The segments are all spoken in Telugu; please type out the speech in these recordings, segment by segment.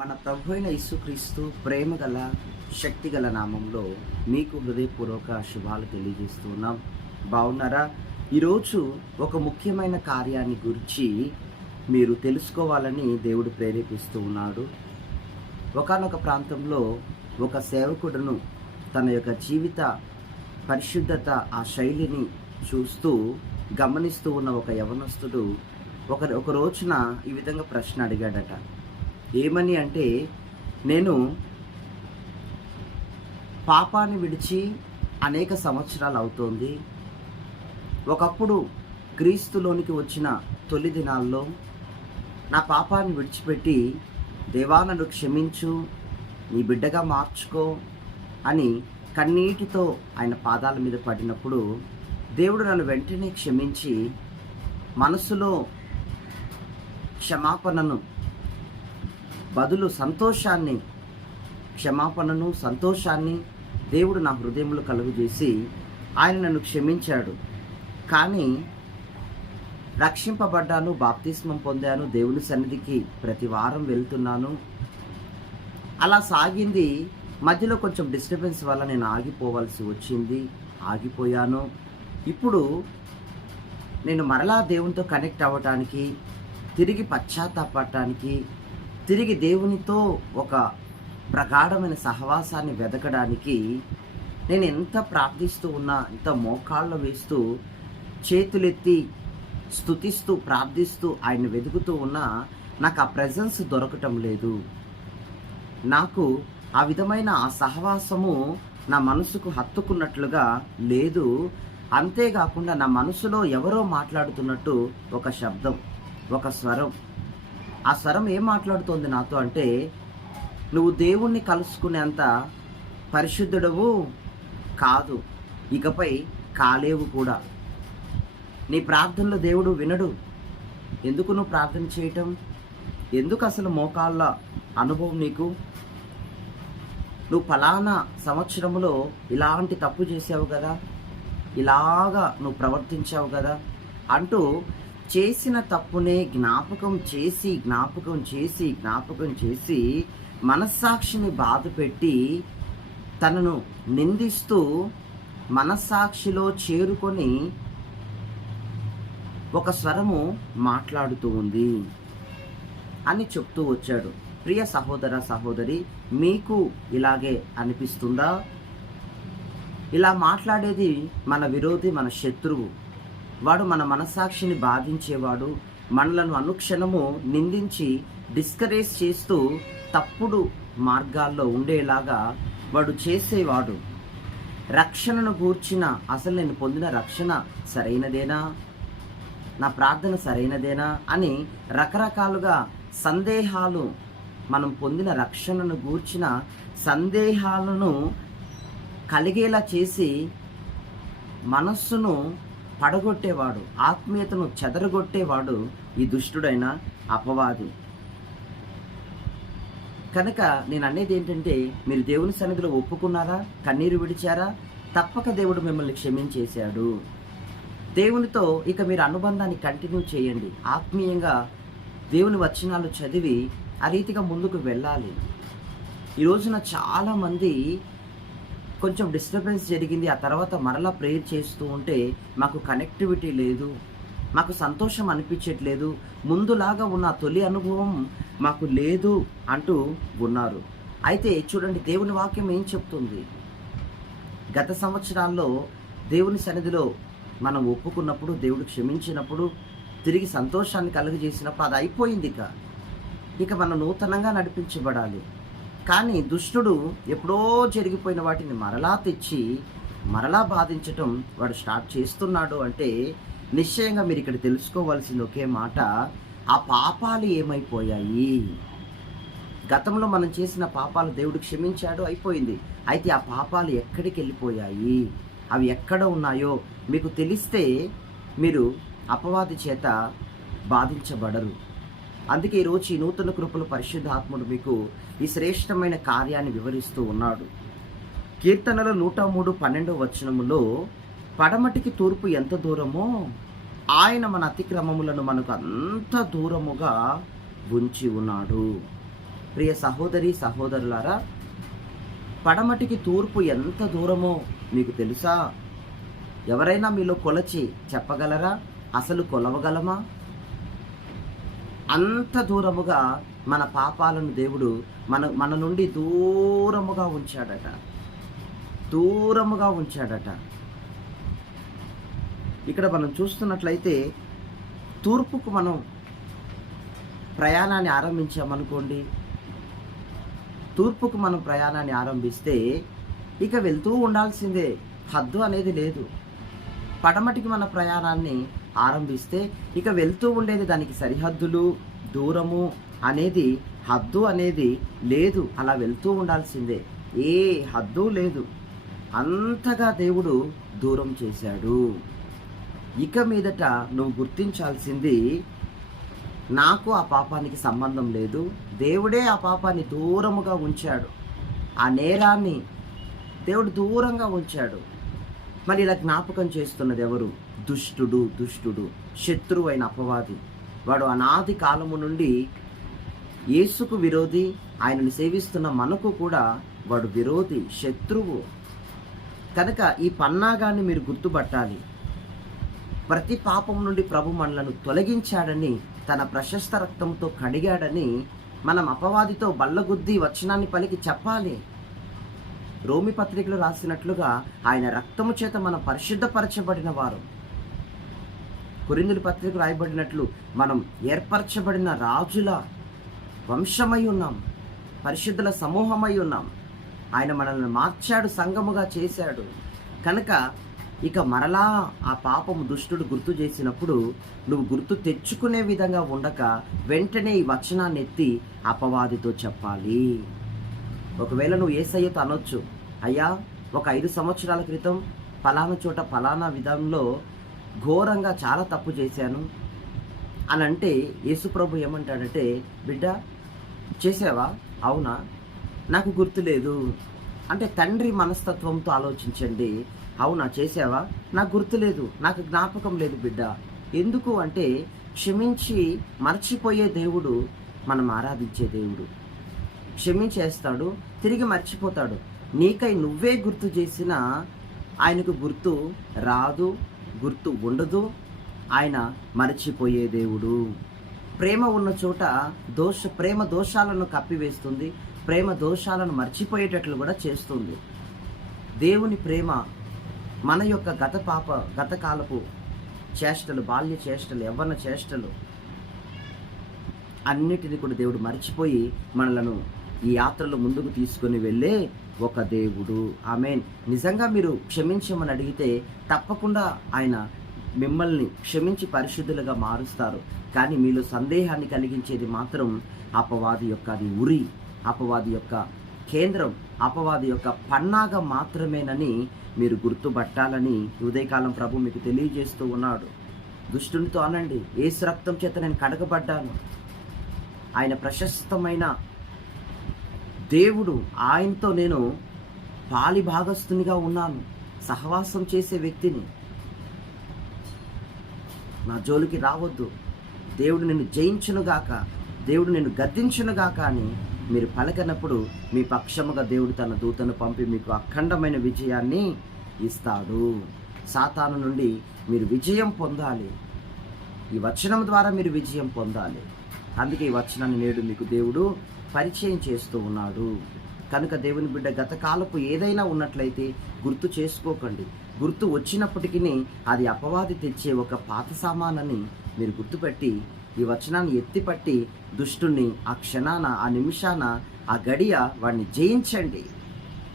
మన ప్రభు అయిన యేసుక్రీస్తు ప్రేమ గల శక్తి గల నామంలో మీకు హృదయపూర్వక శుభాలు తెలియజేస్తున్నాం బాగున్నారా ఈరోజు ఒక ముఖ్యమైన కార్యాన్ని గురించి మీరు తెలుసుకోవాలని దేవుడు ప్రేరేపిస్తూ ఉన్నాడు. ఒకానొక ప్రాంతంలో ఒక సేవకుడును తన యొక్క జీవిత పరిశుద్ధత ఆ శైలిని చూస్తూ గమనిస్తూ ఉన్న ఒక యవనస్తుడు ఒక ఒక రోజున ఈ విధంగా ప్రశ్న అడిగాడట. ఏమని అంటే నేను పాపాన్ని విడిచి అనేక సంవత్సరాలు అవుతోంది. ఒకప్పుడు క్రీస్తులోనికి వచ్చిన తొలి దినాల్లో నా పాపాన్ని విడిచిపెట్టి దేవా నన్ను క్షమించు నీ బిడ్డగా మార్చుకో అని కన్నీటితో ఆయన పాదాల మీద పడినప్పుడు దేవుడు నన్ను వెంటనే క్షమించి మనసులో క్షమాపణను బదులు సంతోషాన్ని క్షమాపణను సంతోషాన్ని దేవుడు నా హృదయంలో కలుగజేసి ఆయన నన్ను క్షమించాడు. కానీ రక్షింపబడ్డాను బాప్తిస్మం పొందాను దేవుని సన్నిధికి ప్రతి వారం వెళ్తున్నాను. అలా సాగింది. మధ్యలో కొంచెం డిస్టర్బెన్స్ వల్ల నేను ఆగిపోవాల్సి వచ్చింది. ఆగిపోయాను. ఇప్పుడు నేను మరలా దేవునితో కనెక్ట్ అవ్వటానికి తిరిగి పశ్చాత్తాపడటానికి తిరిగి దేవునితో ఒక ప్రగాఢమైన సహవాసాన్ని వెతకడానికి నేను ఎంత ప్రార్థిస్తూ ఉన్నా ఎంత మోకాళ్ళు వేస్తూ చేతులెత్తి స్తుతిస్తూ ప్రార్థిస్తూ ఆయన వెతుకుతూ ఉన్నా నాకు ఆ ప్రజెన్స్ దొరకటం లేదు. నాకు ఆ విధమైన ఆ సహవాసము నా మనసుకు హత్తుకున్నట్లుగా లేదు. అంతేకాకుండా నా మనసులో ఎవరో మాట్లాడుతున్నట్టు ఒక శబ్దం ఒక స్వరం ఆ స్వరం ఏం మాట్లాడుతోంది నాతో అంటే నువ్వు దేవుణ్ణి కలుసుకునేంత పరిశుద్ధుడవు కాదు ఇకపై కాలేవు కూడా. నీ ప్రార్థనలో దేవుడు వినడు. ఎందుకు నువ్వు ప్రార్థన చేయటం? ఎందుకు అసలు మోకాళ్ళ అనుభవం నీకు? నువ్వు ఫలానా సంవత్సరంలో ఇలాంటి తప్పు చేసావు కదా? ఇలాగా నువ్వు ప్రవర్తించావు కదా? అంటూ చేసిన తప్పునే జ్ఞాపకం చేసి జ్ఞాపకం చేసి జ్ఞాపకం చేసి మనస్సాక్షిని బాధ పెట్టి తనను నిందిస్తూ మనస్సాక్షిలో చేరుకొని ఒక స్వరము మాట్లాడుతూ ఉంది అని చెప్తూ వచ్చాడు. ప్రియ సహోదర సహోదరి మీకు ఇలాగే అనిపిస్తుందా? ఇలా మాట్లాడేది మన విరోధి మన శత్రువు. వాడు మన మనస్సాక్షిని బాధించేవాడు మనలను అనుక్షణము నిందించి డిస్కరేజ్ చేస్తూ తప్పుడు మార్గాల్లో ఉండేలాగా వాడు చేసేవాడు. రక్షణను గూర్చిన అసలు నేను పొందిన రక్షణ సరైనదేనా? నా ప్రార్థన సరైనదేనా? అని రకరకాలుగా సందేహాలు మనం పొందిన రక్షణను గూర్చిన సందేహాలను కలిగేలా చేసి మనస్సును పడగొట్టేవాడు ఆత్మీయతను చెదరగొట్టేవాడు ఈ దుష్టుడైన అపవాది. కనుక నేను అనేది ఏంటంటే మీరు దేవుని సన్నిధిలో ఒప్పుకున్నారా? కన్నీరు విడిచారా? తప్పక దేవుడు మిమ్మల్ని క్షమించేశాడు. దేవునితో ఇక మీరు అనుబంధాన్ని కంటిన్యూ చేయండి. ఆత్మీయంగా దేవుని వచనాలు చదివి ఆ రీతిగా ముందుకు వెళ్ళాలి. ఈ రోజున చాలామంది కొంచెం డిస్టర్బెన్స్ జరిగింది. ఆ తర్వాత మరలా ప్రేయర్ చేస్తూ ఉంటే మాకు కనెక్టివిటీ లేదు మాకు సంతోషం అనిపించట్లేదు. ముందులాగా ఉన్న తొలి అనుభవం మాకు లేదు అంటూ ఉన్నారు. అయితే చూడండి దేవుని వాక్యం ఏం చెప్తుంది? గత సంవత్సరాల్లో దేవుని సన్నిధిలో మనం ఒప్పుకున్నప్పుడు దేవుడు క్షమించినప్పుడు తిరిగి సంతోషాన్ని కలుగజేసినప్పుడు అది అయిపోయింది ఇక. ఇక మనం నూతనంగా నడిపించబడాలి. కానీ దుష్టుడు ఎప్పుడో జరిగిపోయిన వాటిని మరలా తెచ్చి మరలా బాధించటం వాడు స్టార్ట్ చేస్తున్నాడు అంటే నిశ్చయంగా మీరు ఇక్కడ తెలుసుకోవాల్సింది ఒకే మాట ఆ పాపాలు ఏమైపోయాయి? గతంలో మనం చేసిన పాపాలు దేవుడు క్షమించాడు అయిపోయింది. అయితే ఆ పాపాలు ఎక్కడికి వెళ్ళిపోయాయి? అవి ఎక్కడ ఉన్నాయో మీకు తెలిస్తే మీరు అపవాది చేత బాధించబడరు. అందుకే ఈరోజు ఈ నూతన కృపలు పరిశుద్ధాత్ముడు మీకు ఈ శ్రేష్టమైన కార్యాన్ని వివరిస్తూ ఉన్నాడు. కీర్తనలో నూట మూడు పన్నెండవ వచనములో పడమటికి తూర్పు ఎంత దూరమో ఆయన మన అతిక్రమములను మనకు అంత దూరముగా ఉంచి ఉన్నాడు. ప్రియ సహోదరి సహోదరులారా పడమటికి తూర్పు ఎంత దూరమో మీకు తెలుసా? ఎవరైనా మీలో కొలచి చెప్పగలరా? అసలు కొలవగలమా? అంత దూరముగా మన పాపాలను దేవుడు మన మన నుండి దూరముగా ఉంచాడట. దూరముగా ఉంచాడట. ఇక్కడ మనం చూస్తున్నట్లయితే తూర్పుకు మనం ప్రయాణాన్ని ఆరంభించామనుకోండి. తూర్పుకు మనం ప్రయాణాన్ని ఆరంభిస్తే ఇక వెళ్తూ ఉండాల్సిందే. హద్దు అనేది లేదు. పడమటికి మన ప్రయాణాన్ని ఆరంభిస్తే ఇక వెళ్తూ ఉండేది దానికి సరిహద్దులు దూరము అనేది హద్దు అనేది లేదు. అలా వెళ్తూ ఉండాల్సిందే. ఏ హద్దు లేదు. అంతగా దేవుడు దూరం చేశాడు. ఇక మీదట నువ్వు గుర్తించాల్సింది నాకు ఆ పాపానికి సంబంధం లేదు. దేవుడే ఆ పాపాన్ని దూరముగా ఉంచాడు. ఆ నేరాన్ని దేవుడు దూరంగా ఉంచాడు. మరి ఇలా జ్ఞాపకం చేస్తున్నది ఎవరు? దుష్టుడు దుష్టుడు శత్రువు అయిన అపవాది. వాడు అనాది కాలము నుండి యేసుకు విరోధి ఆయనను సేవిస్తున్న మనకు కూడా వాడు విరోధి శత్రువు. కనుక ఈ పన్నాగాన్ని మీరు గుర్తుపట్టాలి. ప్రతి పాపం నుండి ప్రభు మనలను తొలగించాడని తన ప్రశస్త రక్తంతో కడిగాడని మనం అపవాదితో బల్లగుద్ది వచనాన్ని పలికి చెప్పాలి. రోమి పత్రికలు రాసినట్లుగా ఆయన రక్తము చేత మనం పరిశుద్ధపరచబడిన వారు. కొరిందుల పత్రిక రాయబడినట్లు మనం ఏర్పరచబడిన రాజుల వంశమై ఉన్నాం. పరిశుద్ధుల సమూహమై ఉన్నాం. ఆయన మనల్ని మార్చాడు సంగముగా చేశాడు. కనుక ఇక మరలా ఆ పాపము దుష్టుడు గుర్తు చేసినప్పుడు నువ్వు గుర్తు తెచ్చుకునే విధంగా ఉండక వెంటనే ఈ వచనాన్ని ఎత్తి అపవాదితో చెప్పాలి. ఒకవేళ నువ్వు ఏసయ్యతో అనొచ్చు అయ్యా ఒక ఐదు సంవత్సరాల క్రితం ఫలానా చోట ఫలానా విధంలో ఘోరంగా చాలా తప్పు చేశాను అని అంటే యేసుప్రభు ఏమంటాడంటే బిడ్డ చేసావా అవునా? నాకు గుర్తులేదు అంటే తండ్రి మనస్తత్వంతో ఆలోచించండి అవునా చేసావా నాకు గుర్తులేదు నాకు జ్ఞాపకం లేదు బిడ్డ. ఎందుకు అంటే క్షమించి మర్చిపోయే దేవుడు మనం ఆరాధించే దేవుడు. క్షమించేస్తాడు తిరిగి మర్చిపోతాడు. నీకై నువ్వే గుర్తు చేసినా ఆయనకు గుర్తు రాదు గుర్తు ఉండదు. ఆయన మరచిపోయే దేవుడు. ప్రేమ ఉన్న చోట దోష ప్రేమ దోషాలను కప్పివేస్తుంది ప్రేమ దోషాలను మర్చిపోయేటట్లు కూడా చేస్తుంది. దేవుని ప్రేమ మన యొక్క గత పాప గత కాలపు చేష్టలు బాల్య చేష్టలు యవ్వన చేష్టలు అన్నిటిని కూడా దేవుడు మర్చిపోయి మనలను ఈ యాత్రలో ముందుకు తీసుకొని వెళ్ళే ఒక దేవుడు. ఆమె నిజంగా మీరు క్షమించమని అడిగితే తప్పకుండా ఆయన మిమ్మల్ని క్షమించి పరిశుద్ధులుగా మారుస్తారు. కానీ మీలో సందేహాన్ని కలిగించేది మాత్రం అపవాది యొక్క అది ఉరి అపవాది యొక్క కేంద్రం అపవాది యొక్క పన్నాగ మాత్రమేనని మీరు గుర్తుపట్టాలని ఉదయకాలం ప్రభు మీకు తెలియజేస్తూ ఉన్నాడు. దుష్టునితో అనండి. ఏసు రక్తం చేత నేను కడగబడ్డాను. ఆయన ప్రశస్తమైన దేవుడు ఆయనతో నేను పాలి భాగస్తునిగా ఉన్నాను సహవాసం చేసే వ్యక్తిని. నా జోలికి రావద్దు. దేవుడు నిన్ను జయించునుగాక దేవుడు నిన్ను గద్దించునుగాక అని మీరు పలకనప్పుడు మీ పక్షముగా దేవుడు తన దూతను పంపి మీకు అఖండమైన విజయాన్ని ఇస్తాడు. సాతాను నుండి మీరు విజయం పొందాలి. ఈ వచనం ద్వారా మీరు విజయం పొందాలి. అందుకే ఈ వచనాన్ని నేడు మీకు దేవుడు పరిచయం చేస్తూ ఉన్నాడు. కనుక దేవుని బిడ్డ గతకాలపు ఏదైనా ఉన్నట్లయితే గుర్తు చేసుకోకండి. గుర్తు వచ్చినప్పటికీ అది అపవాది తెచ్చే ఒక పాత సామానని మీరు గుర్తుపెట్టి ఈ వచనాన్ని ఎత్తిపట్టి దుష్టుణ్ణి ఆ క్షణాన ఆ నిమిషాన ఆ గడియ వాడిని జయించండి.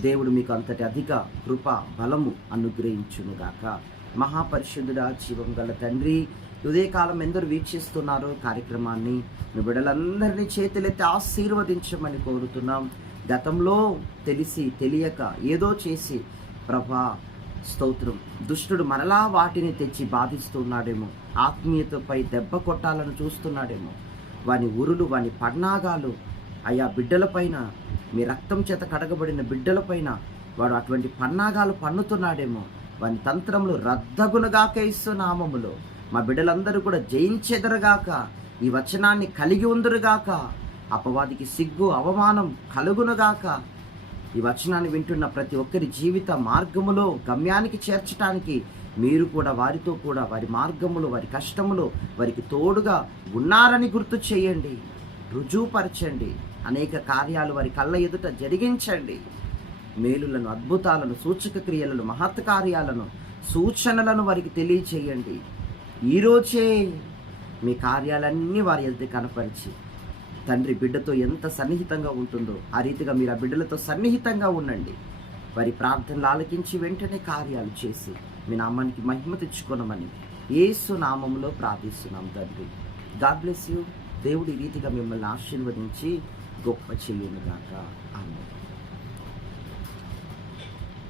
దేవుడు మీకు అంతటి అధిక కృప బలము అనుగ్రహించునుగాక. మహాపరిశుద్ధుడా జీవం గల తండ్రి ఉదయకాలం ఎందరు వీక్షిస్తున్నారు కార్యక్రమాన్ని మీ బిడ్డలందరినీ చేతులెత్తి ఆశీర్వదించమని కోరుతున్నాం. గతంలో తెలిసి తెలియక ఏదో చేసి ప్రభా స్తోత్రం. దుష్టుడు మరలా వాటిని తెచ్చి బాధిస్తున్నాడేమో. ఆత్మీయతపై దెబ్బ కొట్టాలని చూస్తున్నాడేమో. వాని ఉరులు వాని పన్నాగాలు అయా బిడ్డలపైన మీ రక్తం చేత కడగబడిన బిడ్డలపైన వాడు అటువంటి పన్నాగాలు పన్నుతున్నాడేమో. వాని తంత్రములు రద్దగునగాక నామములో. మా బిడ్డలందరూ కూడా జయించెదరుగాక ఈ వచనాన్ని కలిగి ఉందరుగాక అపవాదికి సిగ్గు అవమానం కలుగునుగాక. ఈ వచనాన్ని వింటున్న ప్రతి ఒక్కరి జీవిత మార్గములో గమ్యానికి చేర్చడానికి మీరు కూడా వారితో కూడా వారి మార్గములో వారి కష్టములో వారికి తోడుగా ఉన్నారని గుర్తు చేయండి. రుజువుపరచండి. అనేక కార్యాలు వారి కళ్ళ ఎదుట జరిగించండి. మేలులను అద్భుతాలను సూచక క్రియలను మహత్ కార్యాలను సూచనలను వారికి తెలియచేయండి. ఈరోజే మీ కార్యాలన్నీ వారి ఎదుట కనపరిచి తండ్రి బిడ్డతో ఎంత సన్నిహితంగా ఉంటుందో ఆ రీతిగా మీరు ఆ బిడ్డలతో సన్నిహితంగా ఉండండి. వారి ప్రార్థనలు ఆలకించి వెంటనే కార్యాలు చేసి మీ నామానికి మహిమ తెచ్చుకోనమని ఏసు నామములో ప్రార్థిస్తున్నాం తండ్రి. గాడ్ బ్లెస్ యూ దేవుడి రీతిగా మిమ్మల్ని ఆశీర్వదించి గొప్ప చెయ్యనుగాక ఆమె